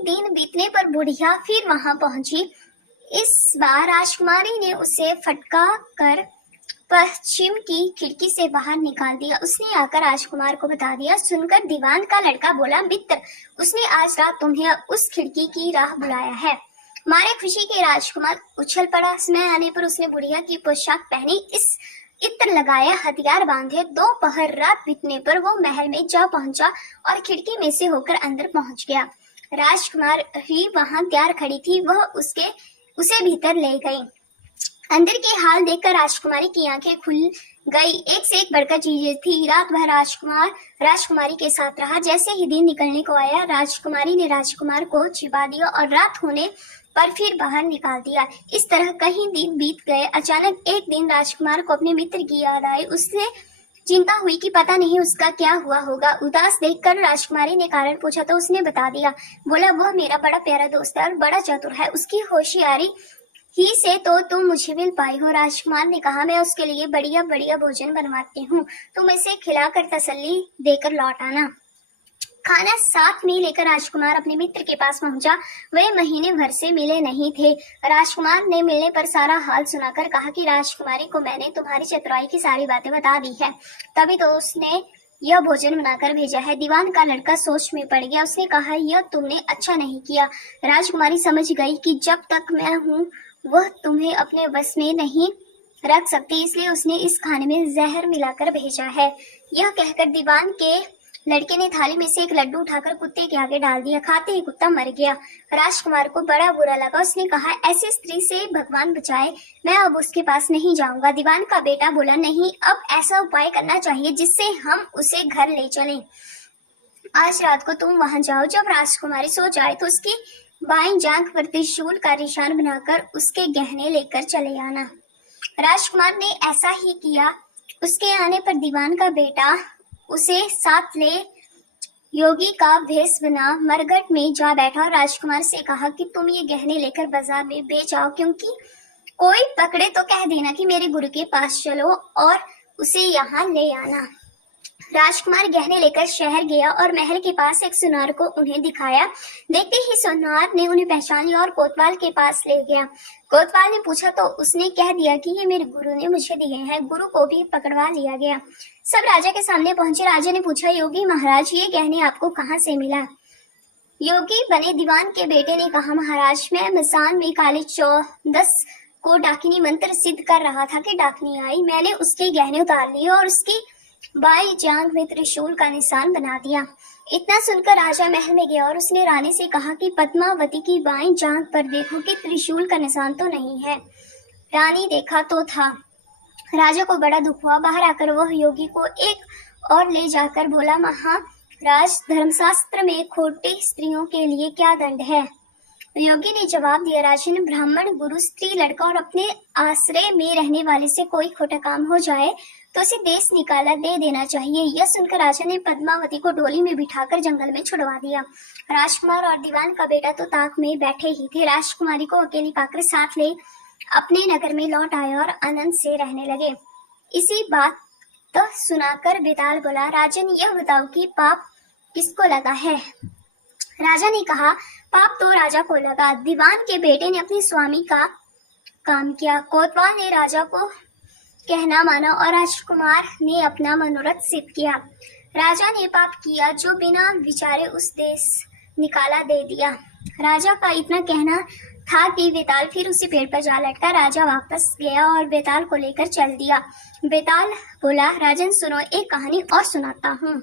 दिन बीतने पर बुढ़िया फिर वहां पहुंची। इस बार राजकुमारी ने उसे फटका कर पश्चिम की खिड़की से बाहर निकाल दिया। उसने आकर राजकुमार को बता दिया। सुनकर दीवान का लड़का बोला, मित्र, उसने आज रात तुम्हें उस खिड़की की राह बुलाया है। मारे खुशी के राजकुमार उछल पड़ा। समय आने पर उसने बुढ़िया की पोशाक पहनी, इस इत्र लगाया, हथियार बांधे। दोपहर रात बीतने पर वो महल में जा पहुंचा और खिड़की में से होकर अंदर पहुंच गया। राजकुमार ही वहां तैयार खड़ी थी। वह उसे भीतर ले गई। अंदर के हाल देखकर राजकुमारी की आंखें खुल गई। एक से एक बढ़कर चीजें थी। रात भर राजकुमार राजकुमारी के साथ रहा। जैसे ही दिन निकलने को आया, राजकुमारी ने राजकुमार को छिपा दिया और रात होने पर फिर बाहर निकाल दिया। इस तरह कई दिन बीत गए। अचानक एक दिन राजकुमार को अपने मित्र की याद आई। उससे चिंता हुई कि पता नहीं उसका क्या हुआ होगा। उदास देखकर राजकुमारी ने कारण पूछा तो उसने बता दिया। बोला, वह मेरा बड़ा प्यारा दोस्त है और बड़ा चतुर है। उसकी होशियारी ही से तो तुम मुझे मिल पाई हो। राजकुमार ने कहा, मैं उसके लिए बढ़िया बढ़िया भोजन बनवाती हूँ, तुम इसे खिलाकर तसल्ली देकर लौट आना। खाना साथ में लेकर राजकुमार अपने मित्र के पास पहुंचा। वे महीने भर से मिले नहीं थे। राजकुमार ने मिलने पर सारा हाल सुनाकर कहा कि राजकुमारी को मैंने तुम्हारी चतुराई की सारी बातें बता दी है, तभी तो उसने यह भोजन बनाकर भेजा है। दीवान का लड़का सोच में पड़ गया। उसने कहा, यह तुमने अच्छा नहीं किया। राजकुमारी समझ गई कि जब तक मैं हूँ वह तुम्हें अपने बस में नहीं रख सकती, इसलिए उसने इस खाने में जहर मिलाकर भेजा है। यह कहकर दीवान के लड़के ने थाली में से एक लड्डू उठाकर कुत्ते के आगे डाल दिया। खाते ही कुत्ता मर गया। राजकुमार को बड़ा बुरा लगा। उसने कहा, ऐसी स्त्री से भगवान बचाए, मैं अब उसके पास नहीं जाऊंगा। दीवान का बेटा बोला, नहीं, अब ऐसा उपाय करना चाहिए जिससे हम उसे घर ले चलें। आज रात को तुम वहां जाओ। जब राजकुमारी सो जाए तो उसकी बाईं जांघ पर त्रिशूल का निशान बनाकर उसके गहने लेकर चले आना। राजकुमार ने ऐसा ही किया। उसके आने पर दीवान का बेटा उसे साथ ले योगी का भेष बना मरघट में जा बैठा और राजकुमार से कहा कि तुम ये गहने लेकर बाजार में बेच आओ, क्योंकि कोई पकड़े तो कह देना कि मेरे गुरु के पास चलो और उसे यहाँ ले आना। राजकुमार गहने लेकर शहर गया और महल के पास एक सुनार को उन्हें दिखाया। देखते ही सुनार ने उन्हें पहचान लिया और कोतवाल के पास ले गया। कोतवाल ने पूछा तो उसने कह दिया कि ये मेरे गुरु ने मुझे दिए हैं। गुरु को भी पकड़वा लिया गया। सब राजा के सामने पहुंचे। राजा ने पूछा, योगी महाराज, ये गहने आपको कहाँ से मिला? योगी बने दीवान के बेटे ने कहा, महाराज, मैं मसान में काले 14 को डाकिनी मंत्र सिद्ध कर रहा था कि डाकनी आई। मैंने उसके गहने उतार लिए और उसकी बाई जांघ में त्रिशूल का निशान बना दिया। इतना सुनकर राजा महल में गया और उसने रानी से कहा कि पद्मावती की बाई जांघ पर देखो कि त्रिशूल का निशान तो नहीं है। रानी देखा तो था। राजा को बड़ा दुख हुआ। बाहर आकर वह योगी को एक और ले जाकर बोला, महाराज, धर्मशास्त्र में खोटी स्त्रियों के लिए क्या दंड है? योगी ने जवाब दिया, राजन, ब्राह्मण, गुरु, स्त्री, लड़का और अपने आश्रय में रहने वाले से कोई खोटा काम हो जाए तो उसे देश निकाला दे देना चाहिए। यह सुनकर राजा ने पद्मावती को डोली में बिठाकर जंगल में छुड़वा दिया। राजकुमार और दीवान का बेटा तो ताक में बैठे ही थे। राजकुमारी को अकेली पाकर साथ ले अपने नगर में लौट आए और आनंद से रहने लगे। इसी बात तो सुनाकर बेताल बोला, राजन, यह बताओ कि पाप किसको लगा है? राजा ने कहा, पाप तो राजा को लगा। दीवान के बेटे ने अपने स्वामी का काम किया। कोतवाल ने राजा को कहना माना और राजकुमार ने अपना मनोरथ सिद्ध किया। राजा ने पाप किया जो बिना विचारे उस देश निकाला दे दिया। राजा का इतना कहना था कि बेताल फिर उसी पेड़ पर जा लटका। राजा वापस गया और बेताल को लेकर चल दिया। बेताल बोला, राजन, सुनो, एक कहानी और सुनाता हूँ।